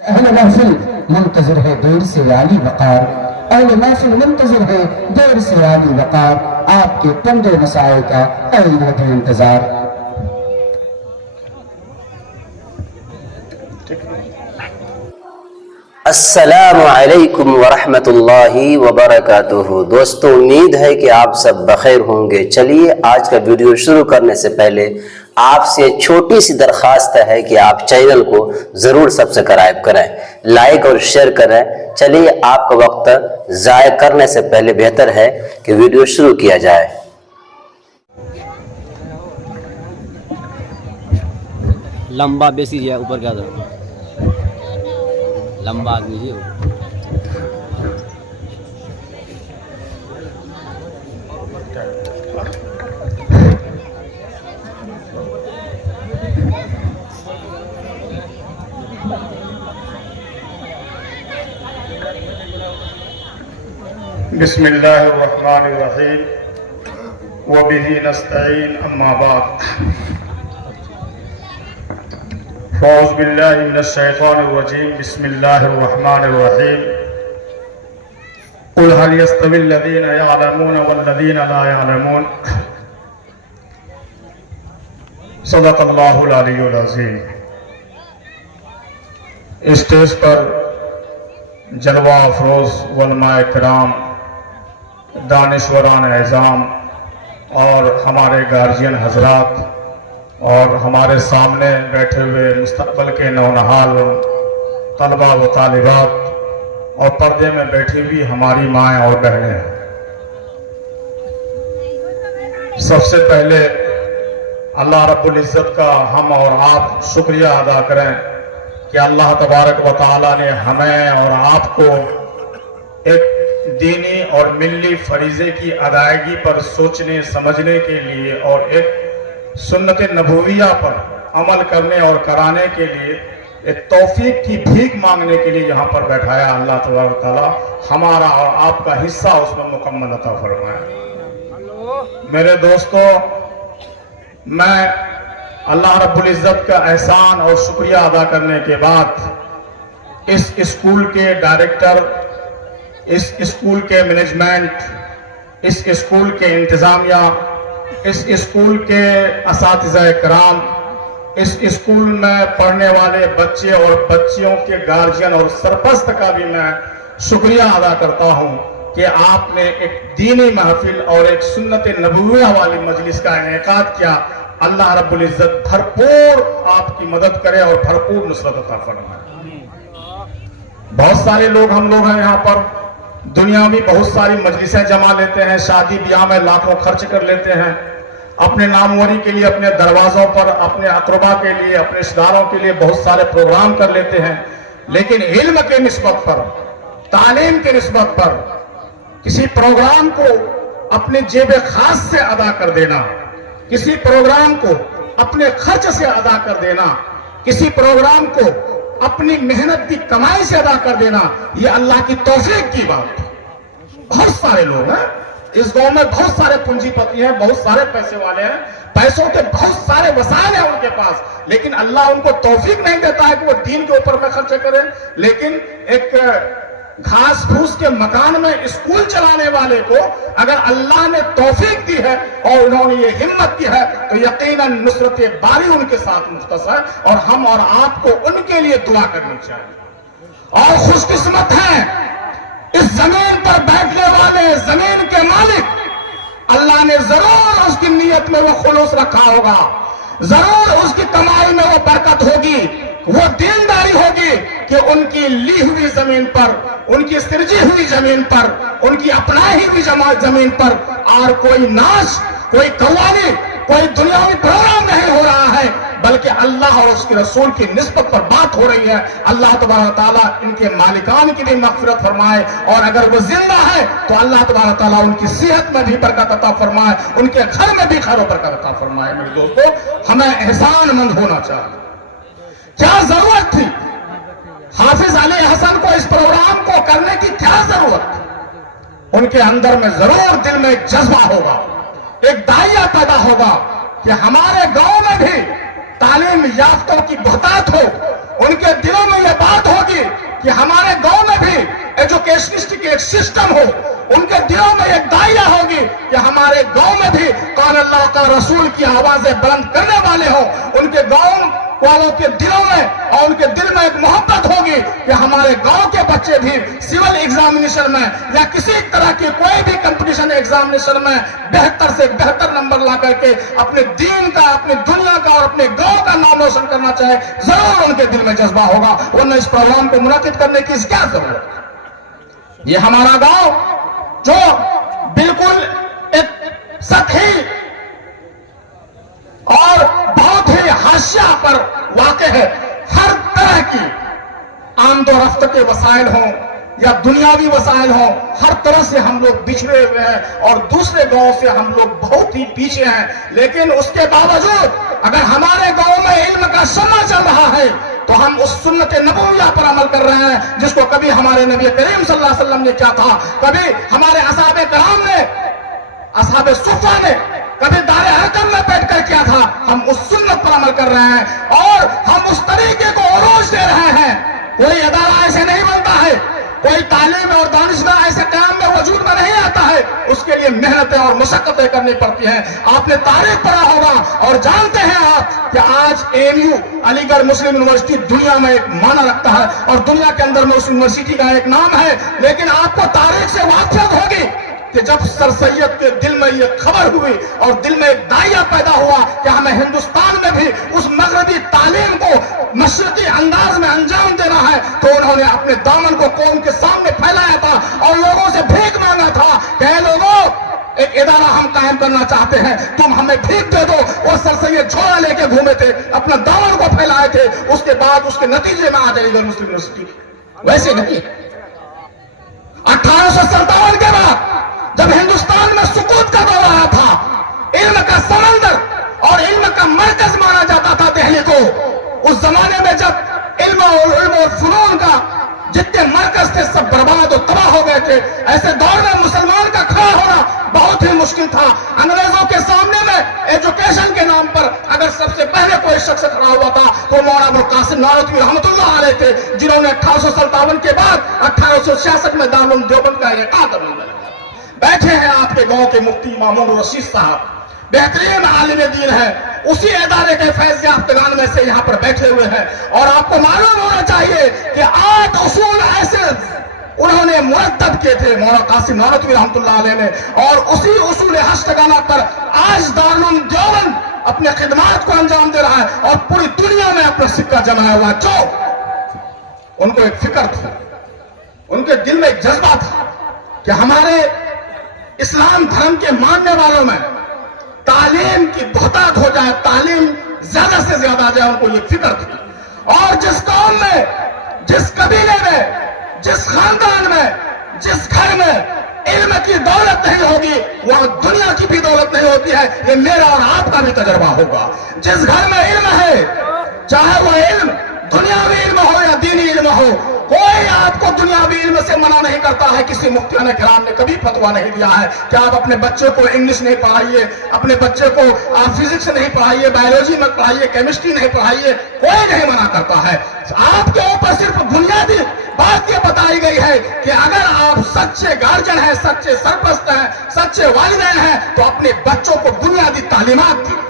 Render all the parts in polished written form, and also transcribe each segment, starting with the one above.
اہل محفل منتظر ہے دیر سے عالی وقار، اہل محفل منتظر ہے دیر سے عالی وقار، آپ کے پندے مسائل کا اہل بھی انتظار۔ السلام علیکم ورحمۃ اللہ وبرکاتہ۔ دوستو، امید ہے کہ آپ سب بخیر ہوں گے۔ چلیے آج کا ویڈیو شروع کرنے سے پہلے آپ سے چھوٹی سی درخواست ہے کہ آپ چینل کو ضرور سبسکرائب کریں، لائک اور شیئر کریں۔ چلیے آپ کا وقت ضائع کرنے سے پہلے بہتر ہے کہ ویڈیو شروع کیا جائے۔ لمبا بیسی ہے اوپر کیا تھا لمبا آدمی جی بسم اللہ الرحمن الرحیم وبہ نستعین اما بعد فاعوذ باللہ من الشیطان الرجیم بسم اللہ الرحمن الرحیم قل هل يستوي الذین یعلمون والذین لا یعلمون صدق اللہ العلی العظیم۔ اسٹیج پر جلوہ افروز علماء کرام، دانشوران اعظام اور ہمارے گارجین حضرات اور ہمارے سامنے بیٹھے ہوئے مستقبل کے نونہال طلبہ و طالبات اور پردے میں بیٹھی ہوئی ہماری مائیں اور بہنیں، سب سے پہلے اللہ رب العزت کا ہم اور آپ شکریہ ادا کریں کہ اللہ تبارک و تعالیٰ نے ہمیں اور آپ کو ایک دینی اور ملی فریضے کی ادائیگی پر سوچنے سمجھنے کے لیے اور ایک سنت نبویہ پر عمل کرنے اور کرانے کے لیے ایک توفیق کی بھیک مانگنے کے لیے یہاں پر بیٹھایا۔ اللہ تبارک و تعالیٰ ہمارا اور آپ کا حصہ اس میں مکمل عطا فرمائے۔ میرے دوستو، میں اللہ رب العزت کا احسان اور شکریہ ادا کرنے کے بعد اس اسکول کے ڈائریکٹر، اس اسکول کے مینجمنٹ، اس اسکول کے انتظامیہ، اس اسکول کے اساتذہ کرام، اس اسکول میں پڑھنے والے بچے اور بچیوں کے گارجین اور سرپرست کا بھی میں شکریہ ادا کرتا ہوں کہ آپ نے ایک دینی محفل اور ایک سنت نبویہ والی مجلس کا انعقاد کیا۔ اللہ رب العزت بھرپور آپ کی مدد کرے اور بھرپور نصرت عطا فرمائے۔ بہت سارے ہم لوگ ہیں یہاں پر، دنیا میں بہت ساری مجلسیں جما لیتے ہیں، شادی بیاہ میں لاکھوں خرچ کر لیتے ہیں، اپنے ناموری کے لیے، اپنے دروازوں پر، اپنے اقربا کے لیے، اپنے رشتہ داروں کے لیے بہت سارے پروگرام کر لیتے ہیں، لیکن علم کے نسبت پر، تعلیم کے نسبت پر کسی پروگرام کو اپنے جیب خاص سے ادا کر دینا، کسی پروگرام کو اپنے خرچ سے ادا کر دینا، کسی پروگرام کو اپنی محنت کی کمائی سے ادا کر دینا، یہ اللہ کی توفیق کی بات ہے۔ بہت سارے لوگ ہیں اس گاؤں میں، بہت سارے پونجی پتی ہیں، بہت سارے پیسے والے ہیں، پیسوں کے بہت سارے وسائل ہیں ان کے پاس، لیکن اللہ ان کو توفیق نہیں دیتا ہے کہ وہ دین کے اوپر میں خرچ کریں۔ لیکن ایک گھاس پھوس کے مکان میں اسکول چلانے والے کو اگر اللہ نے توفیق دی ہے اور انہوں نے یہ ہمت کی ہے تو یقیناً نصرت باری ان کے ساتھ مختص ہے، اور ہم اور آپ کو ان کے لیے دعا کرنی چاہیے۔ اور خوش قسمت ہیں اس زمین پر بیٹھنے والے زمین کے مالک، اللہ نے ضرور اس کی نیت میں وہ خلوص رکھا ہوگا، ضرور اس کی کمائی میں وہ برکت ہوگی، وہ دینداری ہوگی کہ ان کی لی ہوئی زمین پر، ان کی سرجی ہوئی زمین پر، ان کی اپنائی ہوئی زمین پر اور کوئی ناش، کوئی قوالی، کوئی دنیاوی پروگرام نہیں ہو رہا ہے، بلکہ اللہ اور اس کے رسول کی نسبت پر بات ہو رہی ہے۔ اللہ تبارک و تعالیٰ ان کے مالکان کی بھی مغفرت فرمائے، اور اگر وہ زندہ ہے تو اللہ تبارک و تعالیٰ ان کی صحت میں بھی برکت عطا فرمائے، ان کے گھر میں بھی خیر و برکت عطا فرمائے۔ میرے دوستو، ہمیں احسان مند ہونا چاہیے۔ کیا ضرورت تھی حافظ علی حسن کو اس پروگرام کو کرنے کی؟ کیا ضرورت تھی؟ ان کے اندر میں ضرور دل میں ایک جذبہ ہوگا، ایک داعیہ پیدا ہوگا کہ ہمارے گاؤں میں بھی تعلیم یافتوں کی بہتات ہو، ان کے دلوں میں یہ بات ہوگی کہ ہمارے گاؤں میں بھی ایجوکیشنسٹ کی ایک سسٹم ہو، ان کے دلوں میں ایک دائیا ہوگی کہ ہمارے گاؤں میں بھی قال اللہ کا رسول کی آوازیں بلند کرنے والے ہوں، ان کے گاؤں والوں کے دلوں میں اور ان کے دل میں ایک محبت ہوگی کہ ہمارے گاؤں کے بچے بھی سول ایگزامینیشن میں یا کسی طرح کی کوئی بھی کمپٹیشن ایگزامینیشن میں بہتر سے بہتر نمبر لا کر کے اپنے دین کا، اپنی دنیا کا اور اپنے گاؤں کا نام روشن کرنا چاہے، ضرور ان کے دل میں جذبہ ہوگا، ورنہ اس پروگرام کو منعقد کرنے کی اس کیا ضرورت ہے؟ یہ ہمارا گاؤں جو بالکل ایک سطحی اور بہت ہی حاشیہ پر واقع ہے، ہر طرح کی آمد و رفت کے وسائل ہوں یا دنیاوی وسائل ہوں، ہر طرح سے ہم لوگ بچھڑے ہوئے ہیں اور دوسرے گاؤں سے ہم لوگ بہت ہی پیچھے ہیں، لیکن اس کے باوجود اگر ہمارے گاؤں میں علم کا شمع چل رہا ہے تو ہم اس سنت نبویہ پر عمل کر رہے ہیں جس کو کبھی ہمارے نبی کریم صلی اللہ علیہ وسلم نے کیا تھا، کبھی ہمارے اصحاب کرام نے، اصحاب صفہ نے، کبھی دار حرکم میں بیٹھ کر کیا تھا، ہم اس سنت پر عمل کر رہے ہیں اور ہم اس طریقے کو عروج دے رہے ہیں۔ کوئی ادارہ ایسے نہیں بنتا ہے، کوئی تعلیم اور دانشگاہ ایسے قیام میں وجود میں نہیں آتا ہے، اس کے لیے محنتیں اور مشقتیں کرنی پڑتی ہیں۔ آپ نے تاریخ پڑھا ہوگا اور جانتے ہیں آپ کہ آج AMU علی گڑھ مسلم یونیورسٹی دنیا میں ایک معنی رکھتا ہے اور دنیا کے اندر میں اس یونیورسٹی کا ایک نام ہے، لیکن آپ کو تاریخ سے واقفیت ہوگی کہ جب سر سید کے دل میں یہ خبر ہوئی اور دل میں ایک دائیا پیدا ہوا کہ ہمیں ہندوستان میں بھی اس مغربی تعلیم کو مشرقی انداز میں انجام دینا ہے، تو انہوں نے اپنے دامن کو قوم کے سامنے پھیلایا تھا اور لوگوں سے بھیک مانگا تھا کہ اے لوگوں، ایک ادارہ ہم قائم کرنا چاہتے ہیں، تم ہمیں بھیک دے دو۔ وہ سر سید جھولا لے کے گھومے تھے، اپنا دامن کو پھیلائے تھے، اس کے بعد اس کے نتیجے میں آج علی گڑھ مسلم یونیورسٹی ویسے نہیں۔ 1857 کے بعد جب ہندوستان میں سقوط کا دور آیا تھا، علم کا سمندر اور علم کا مرکز مانا جاتا تھا دہلی کو، اس زمانے میں جب علم اور فنون کا جتنے مرکز تھے سب برباد و تباہ ہو گئے تھے، ایسے دور میں مسلمان کا کھڑا ہونا بہت ہی مشکل تھا۔ انگریزوں کے سامنے میں ایجوکیشن کے نام پر اگر سب سے پہلے کوئی شخص کھڑا ہوا تھا تو مولانا ابوالقاسم نانوتوی رحمۃ اللہ علیہ تھے، جنہوں نے 1857 کے بعد 1866 میں دارالعلوم دیوبند کا انعقاد کروایا۔ بیٹھے ہیں آپ کے گاؤں کے مفتی مامون رشید صاحب، بہترین عالم دین ہے، اسی ادارے کے فیض یافتگان میں سے یہاں پر بیٹھے ہوئے ہیں، اور آپ کو معلوم ہونا چاہیے کہ 8 اصول ایسے انہوں نے مرتب کیے تھے مولانا قاسم نانوتوی رحمۃ اللہ علیہ نے، اور اسی اصول ہشتگانہ پر آج دارالعلوم دیوبند اپنے خدمات کو انجام دے رہا ہے اور پوری دنیا میں اپنا سکہ جمایا ہوا۔ جو ان کو ایک فکر تھی، ان کے دل میں ایک جذبہ تھا کہ ہمارے اسلام دھرم کے ماننے والوں میں تعلیم کی بہتات ہو جائے، تعلیم زیادہ سے زیادہ آ جائے، ان کو یہ فکر تھی۔ اور جس قوم میں، جس قبیلے میں، جس خاندان میں، جس گھر میں علم کی دولت نہیں ہوگی وہاں دنیا کی بھی دولت نہیں ہوتی ہے، یہ میرا اور آپ کا بھی تجربہ ہوگا۔ جس گھر میں علم ہے، چاہے وہ علم دنیاوی علم ہو یا دینی علم ہو، کوئی آپ کو دنیاوی علم سے منع نہیں کرتا ہے۔ کسی مفتیان کرام نے کبھی فتویٰ نہیں دیا ہے کہ آپ اپنے بچے کو انگلش نہیں پڑھائیے، اپنے بچے کو آپ فزکس نہیں پڑھائیے، بایولوجی مت پڑھائیے، کیمسٹری نہیں پڑھائیے، کوئی نہیں منع کرتا ہے۔ آپ کے اوپر صرف بنیادی بات یہ بتائی گئی ہے کہ اگر آپ سچے گارجن ہیں، سچے سرپرست ہیں، سچے والدین ہیں تو اپنے بچوں کو بنیادی تعلیمات دی،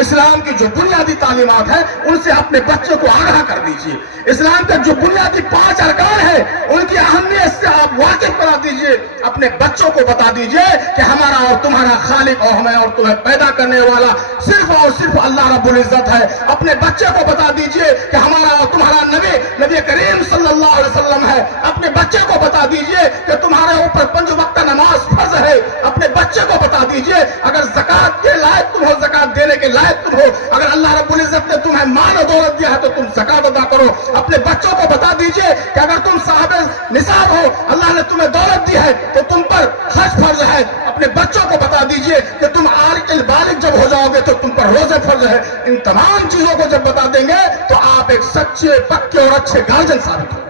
اسلام کی جو بنیادی تعلیمات ہیں ان سے اپنے بچے کو آگاہ کر دیجئے۔ اسلام کے جو بنیادی 5 ارکان ہیں ان کی اہمیت سے آپ واقف کرا دیجئے، اپنے بچوں کو بتا دیجئے کہ ہمارا اور تمہارا خالق اور ہمیں اور تمہیں پیدا کرنے والا صرف اور صرف اللہ رب العزت ہے۔ اپنے بچے کو بتا دیجئے کہ ہمارا اور تمہارا نبی کریم صلی اللہ علیہ وسلم ہے۔ اپنے بچے کو بتا دیجئے کہ تمہارے اوپر 5 وقت نماز فرض ہے۔ اپنے بچے کو بتا دیجئے اگر زکات کے لائق تم ہو، زکات دینے کے لائق تم ہو، اگر اللہ رب العزت نے تمہیں مال و دولت دیا ہے تو تم زکات ادا کرو۔ اپنے بچوں کو بتا دیجئے کہ اگر تم صاحب نصاب ہو، اللہ نے تمہیں دولت دی ہے تو تم پر حج فرض ہے۔ اپنے بچوں کو بتا دیجئے کہ تم عاقل بالغ جب ہو جاؤ گے تو تم پر روزے فرض ہے۔ ان تمام چیزوں کو جب بتا دیں گے تو آپ ایک سچے، پکے اور اچھے گارجن ثابت ہو۔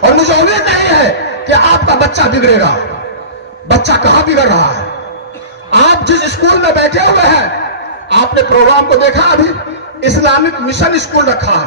اور مجھے امید نہیں ہے کہ آپ کا بچہ بگڑے گا۔ بچہ کہاں بگڑ رہا ہے؟ آپ جس اسکول میں بیٹھے ہوئے ہیں، آپ نے پروگرام کو دیکھا، ابھی اسلامک مشن اسکول رکھا ہے